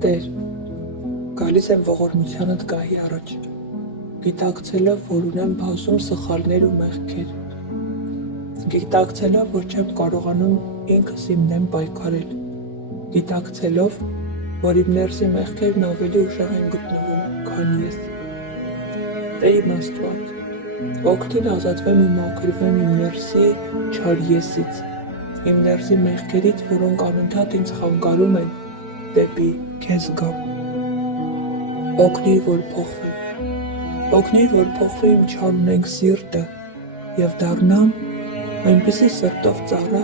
Տեր, գալիս եմ ողորմությանդ գահի առաջ, գիտակցելով, որ ունեմ բազում սխալներ ու մեղքեր, գիտակցելով, որ չեմ կարողանում ինքս իմ դեմ պայքարել, գիտակցելով, որ իմ ներսի մեղքերն ավելի ուժեղ են գտնվում, քան ես։ Տեր իմ Աստված, օգնիր ազատվեմ ու մաքրվեմ իմ ներսի չար եսից, իմ ներսի մեղքերից, որոնք անընդհատ ինձ խանգարում են դեպի քեզ գամ։ Օգնիր, որ փոխվի իմ չարունենք սիրտը և դառնամ այնպիսի սրտով ծառա,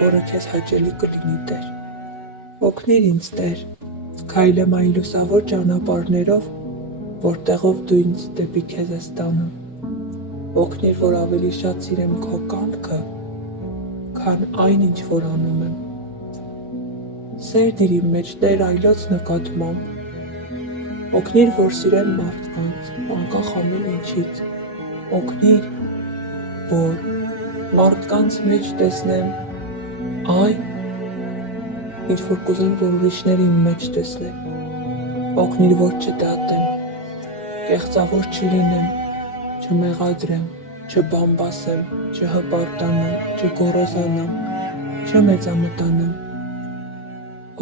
որը քեզ հաճելի կլինի, Տեր։ Օգնիր ինձ, Տեր, քայլեմ այն լուսավոր ճանապարհներով, որտեղով դու ինձ դեպի քեզ ես տանում։ Օգնիր, որ ավելի շատ սիրեմ քո կամքը, քան այն, ինչ որ անում եմ։ Սերն իր իմ մեջ, Տեր, այլոց նկատմամբ։ Օգնիր, որ սիրեմ մարդկանց, անկախ ամեն ինչից։ Օգնիր, որ մարդկանց մեջ տեսնեմ այն, ինչ որ կուզեմ, որ ուրիշները իմ մեջ տեսնեն։ Օգնիր, որ չդատեմ, կեղծավոր չլինեմ, չմեղադրեմ, չբամբասեմ, չհպարտանամ, չգոռոզանամ, չմեծամտանամ։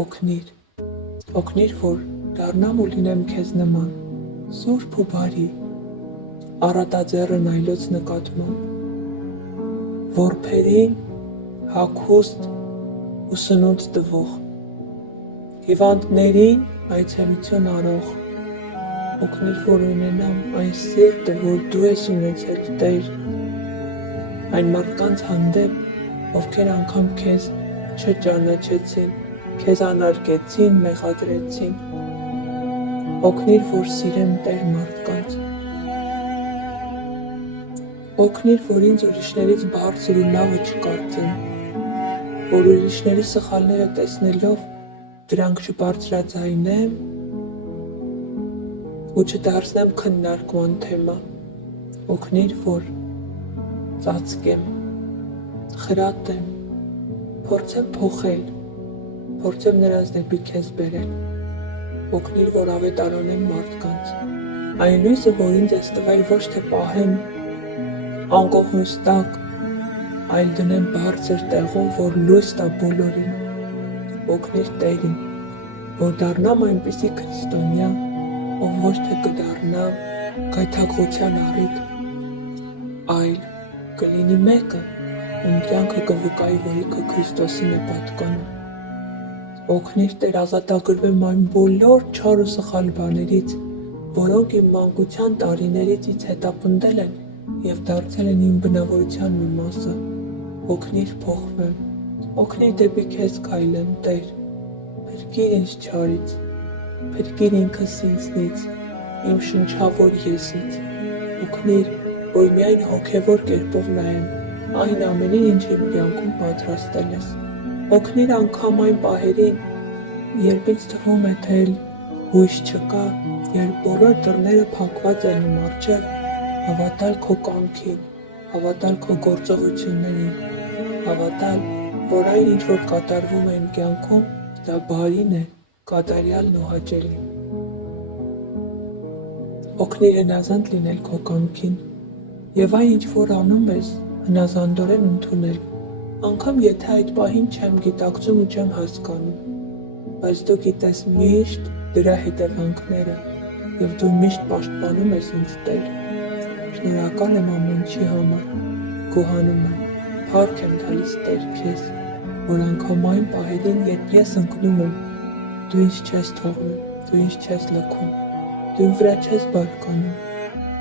Օգնիր, որ դառնամ ու լինեմ քեզ նման, սուրբ ու բարի, առատաձեռն այլոց նկատմամբ, որբերին հագուստ ու սնունդ տվող, հիվանդներին այցելություն արող։ Օգնիր, որ ունենամ այն սիրտը, որ դու ես ունեցել, Տեր, այն մարդկանց հանդեպ, ովքեր անգամ քեզ չճանաչեցին, քեզ անարգեցին, մեղադրեցին։ Օգնիր, որ սիրեմ, Տեր, մարդկանց։ Օգնիր, որ ինձ ուրիշներից բարձր ու լավը չկարծեմ, որ ուրիշների սխալները տեսնելով դրանք չբարձրաձայնեմ ու չդարձնեմ քննարկման թեմա։ Օգնիր, որ ծածկեմ, խրատեմ, փորձեմ փոխել, փորձեմ նրանց դեպի քեզ բերել։ Օգնիր, որ ավետարանեմ մարդկանց, այն լույսը, որ ինձ ես տվել, ոչ թե պահեմ անկողնուս տակ, այլ դնեմ բարձր տեղում, որ լույս տա բոլորին։ Օգնիր, Տերին, որ դառնամ այնպիսի քրիստոնյա, ով ոչ թե կդառնա գայթակղության առիթ, այլ կլինի մեկը, ում կյանքը կվկայի, որ ինքը Քրիստոսին է պատկանում։ Օգնիր, Տեր, ազատագրվեմ այն բոլոր չար ու սխալ բաներից, որոնք իմ մանկության տարիներից ինձ հետապնդել են և դարձել են իմ բնավորության մի մասը։ Օգնիր փոխվեմ, օգնիր դեպի քեզ քայլեմ, Տեր, փրկիր ինձ չարից, փրկիր ինքս ինձնից, իմ շնչավոր եսից։ Օգնիր, որ միայն հոգևոր կերպով նայեմ այն ամենին, ինչ իմ կյանքում պատրաստել ես։ Օգնիր անգամ այն պահերին, երբ ինձ թվում է, թե հույս չկա, երբ բոլոր դռները փակված են իմ առջև, հավատալ քո կամքին, հավատալ քո գործողություններին, հավատալ, որ այն, ինչ որ կատարվում է իմ կյանքում, դա բարին է, կատարյալն ու հաճելի։ Օգնիր հնազանդ լինել քո կամքին և այն, ինչ որ անում ես, հնազանդորեն ընդունել, անգամ եթե այդ պահին չեմ գիտակցում ու չեմ հասկանում, բայց դու գիտես միշտ դրա հետևանքները և դու միշտ պաշտպանում ես ինձ, Տեր։ Շնորհակալ եմ ամեն ինչի համար, գոհանում եմ, փառք եմ տալիս, Տեր, քեզ, որ անգամ այն պահերին, երբ ես ընկնում եմ, դու ինձ չես թողնում, դու ինձ չես լքում, դու իմ վրա չես բարկանում,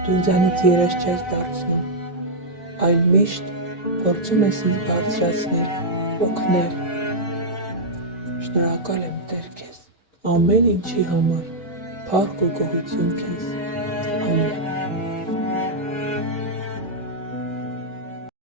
դու ինձանից երես չես դարձնում, այլ միշտ փորձում ես ինձ բարձրացնել, օգնել։ Շնորհակալ եմ, Տեր, քեզ, ամեն ինչի համար, փառք ու գոհություն քեզ, ամեն։